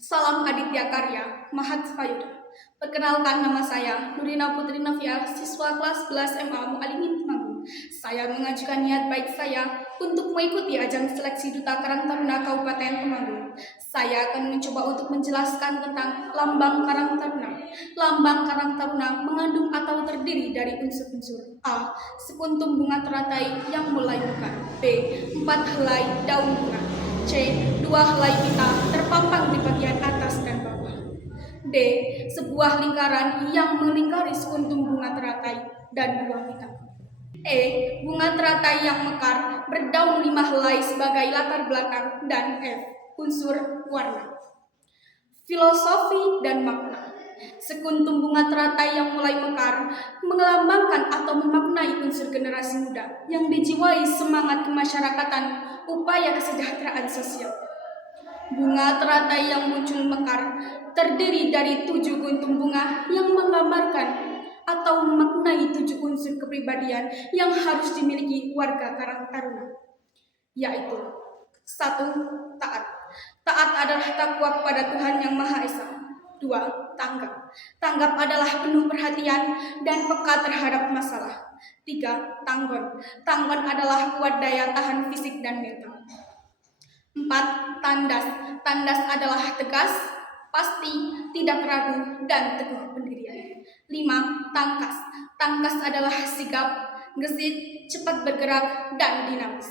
Salam Aditya Karya, Mahatsvayuda. Perkenalkan, nama saya Nurina Putri Navia, siswa kelas 11 MA Mualimin Temanggung. Saya mengajukan niat baik saya untuk mengikuti ajang seleksi Duta Karang Taruna Kabupaten Temanggung. Saya akan mencoba untuk menjelaskan tentang lambang Karang Taruna. Lambang Karang Taruna mengandung atau terdiri dari unsur-unsur: A. Sekuntum bunga teratai yang mulai mekar. B. 4 helai daun bunga. C. 2 helai pita terpampang di bagian atas dan bawah. D. Sebuah lingkaran yang melingkari sekuntum bunga teratai dan 2 pita. E. Bunga teratai yang mekar berdaun 5 helai sebagai latar belakang. Dan F. Unsur warna. Filosofi dan makna. Sekuntum bunga teratai yang mulai mekar melambangkan atau memaknai unsur generasi muda yang dijiwai semangat kemasyarakatan, upaya kesejahteraan sosial. Bunga teratai yang muncul mekar terdiri dari 7 kuntum bunga yang menggambarkan atau memaknai 7 unsur kepribadian yang harus dimiliki warga Karang Taruna, yaitu 1. Taat. Taat adalah takwa kepada Tuhan Yang Maha Esa. 2. Tanggap. Tanggap adalah penuh perhatian dan peka terhadap masalah. 3. Tanggon. Tanggon adalah kuat daya tahan fisik dan mental. 4. Tandas. Tandas adalah tegas, pasti, tidak ragu, dan teguh pendirian. 5. Tangkas. Tangkas adalah sigap, gesit, cepat bergerak, dan dinamis.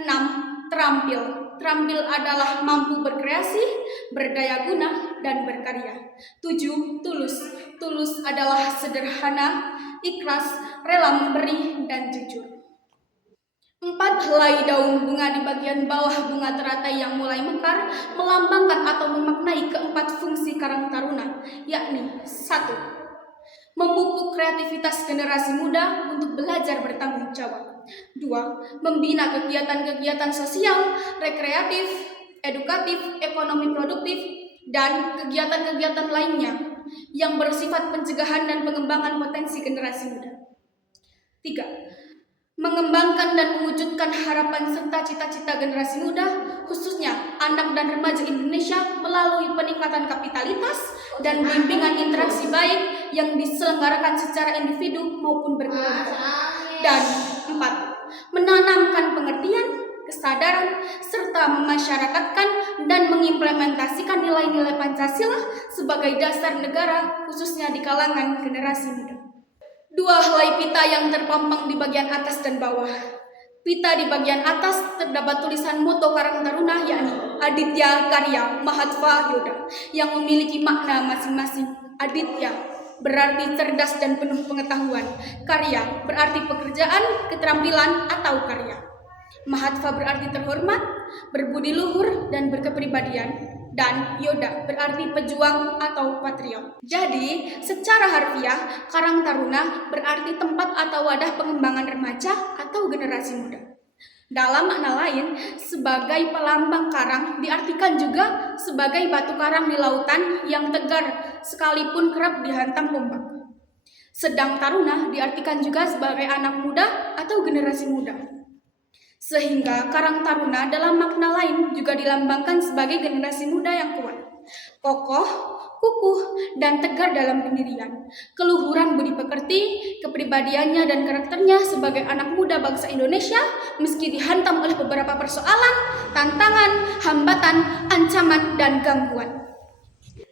6. Terampil. Terampil adalah mampu berkreasi, berdaya guna, dan berkarya. 7. Tulus. Tulus adalah sederhana, ikhlas, rela memberi, dan jujur. 4 helai daun bunga di bagian bawah bunga teratai yang mulai mekar melambangkan atau memaknai keempat fungsi Karang Taruna, yakni 1. Memupuk kreativitas generasi muda untuk belajar bertanggung jawab. 2. Membina kegiatan-kegiatan sosial, rekreatif, edukatif, ekonomi produktif, dan kegiatan-kegiatan lainnya yang bersifat pencegahan dan pengembangan potensi generasi muda. 3. Mengembangkan dan mewujudkan harapan serta cita-cita generasi muda, khususnya anak dan remaja Indonesia melalui peningkatan kapitalitas dan bimbingan interaksi baik yang diselenggarakan secara individu maupun berkelompok. Dan 4. Menanamkan pengertian, kesadaran, serta memasyarakatkan dan mengimplementasikan nilai-nilai Pancasila sebagai dasar negara, khususnya di kalangan generasi muda. 2 helai pita yang terpampang di bagian atas dan bawah. Pita di bagian atas terdapat tulisan moto Karang Taruna, yakni Aditya Karya, Mahatsvayuda, yang memiliki makna masing-masing. Aditya berarti cerdas dan penuh pengetahuan. Karya berarti pekerjaan, keterampilan, atau karya. Mahatva berarti terhormat, berbudi luhur, dan berkepribadian. Dan Yoda berarti pejuang atau patriot. Jadi, secara harfiah, Karang Taruna berarti tempat atau wadah pengembangan remaja atau generasi muda. Dalam makna lain, sebagai pelambang karang diartikan juga sebagai batu karang di lautan yang tegar sekalipun kerap dihantam ombak. Sedang Taruna diartikan juga sebagai anak muda atau generasi muda. Sehingga Karang Taruna dalam makna lain juga dilambangkan sebagai generasi muda yang kuat, kokoh, kukuh, dan tegar dalam pendirian. Keluhuran budi pekerti, kepribadiannya dan karakternya sebagai anak muda bangsa Indonesia meski dihantam oleh beberapa persoalan, tantangan, hambatan, ancaman, dan gangguan.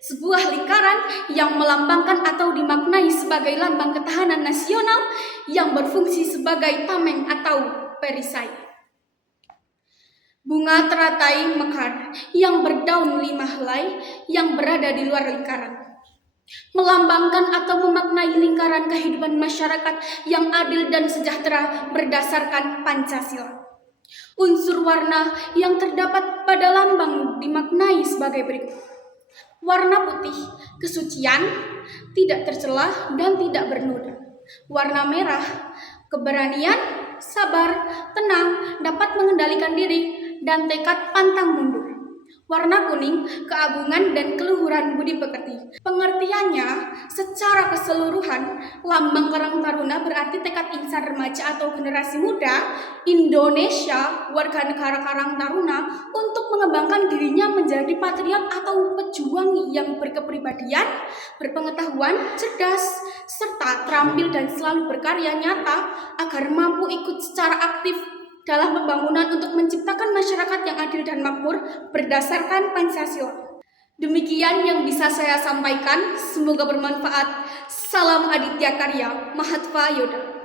Sebuah lingkaran yang melambangkan atau dimaknai sebagai lambang ketahanan nasional yang berfungsi sebagai tameng atau perisai. Bunga teratai mekar yang berdaun 5 helai yang berada di luar lingkaran melambangkan atau memaknai lingkaran kehidupan masyarakat yang adil dan sejahtera berdasarkan Pancasila. Unsur warna yang terdapat pada lambang dimaknai sebagai berikut. Warna putih, kesucian, tidak tercela dan tidak bernoda. Warna merah, keberanian, sabar, tenang, dapat mengendalikan diri, dan tekad pantang mundur. Warna kuning, keagungan dan keluhuran budi pekerti. Pengertiannya, secara keseluruhan, lambang Karang Taruna berarti tekad insan remaja atau generasi muda Indonesia, warga negara Karang Taruna, untuk mengembangkan dirinya menjadi patriot atau pejuang yang berkepribadian, berpengetahuan, cerdas, serta terampil dan selalu berkarya nyata agar mampu ikut secara aktif dalam pembangunan untuk menciptakan masyarakat yang adil dan makmur berdasarkan Pancasila. Demikian yang bisa saya sampaikan, semoga bermanfaat. Salam Aditya Karya, Mahatma Yoda.